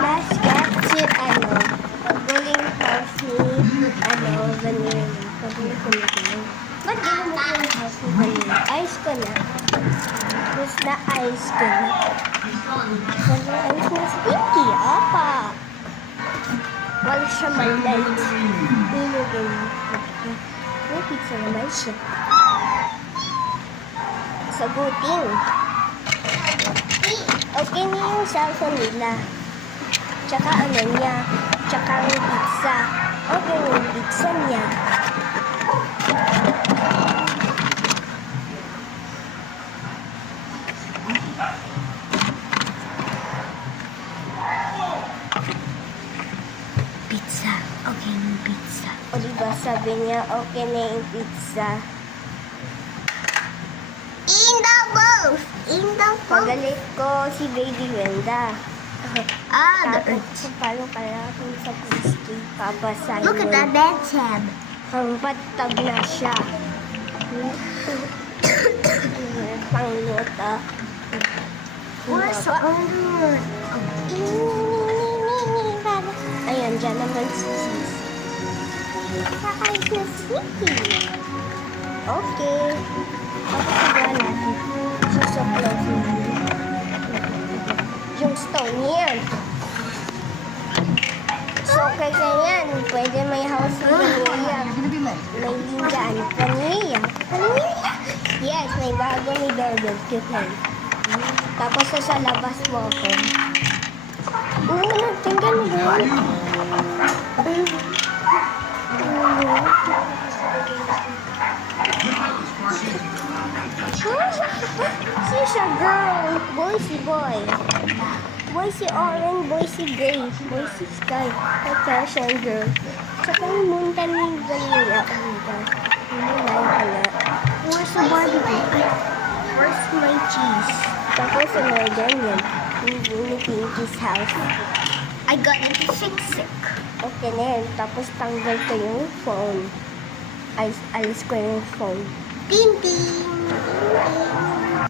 that's it, Guling house ni, vanilla. Pagbulit ko na ito. Ba't gano'n mo yung house ni vanilla? Ice ko na. Tapos na ice ko na. Kasi ice na sticky, apa. Wala siya malight. Ilugin mo. May pizza naman siya. Sagutin. Okay na yung cellphone nila. Tsaka niya. Tsaka yung pizza. Okay na yung pizza niya. Pizza. Okay na yung pizza. O diba sabi niya okay na yung pizza. In the booth. Pagalit ko si Baby Wenda. Tapos paano kaya kung sa whiskey pabasahin. Look at that bathtub. Ang bathtub na siya. Panglota. Where's the other? Ayan, dyan naman si Sis. Sakay na sleepy. Okay. Tapos sabihan natin. Susupply yung stone yan. So, kaya yan. Pwede may house na vanilla. May lindan. Vanilla. Vanilla? Yes, may bago ni Dorbel. Cute na. Tapos sa labas mo ako. Tingnan mo ba? She's a girl. Boy si boy. Boy si orange, boy si gray. Boy si sky. At siya ang girl. Tsaka yung muntan ni vanilla. Where's the barbecue? Where's my cheese? Tapos may ganyan. Hindi ni Pinky's house. I got it to fix it. Okay na yan. Tapos tanggal ko yung phone. Alis ko yung phone. Ping ping.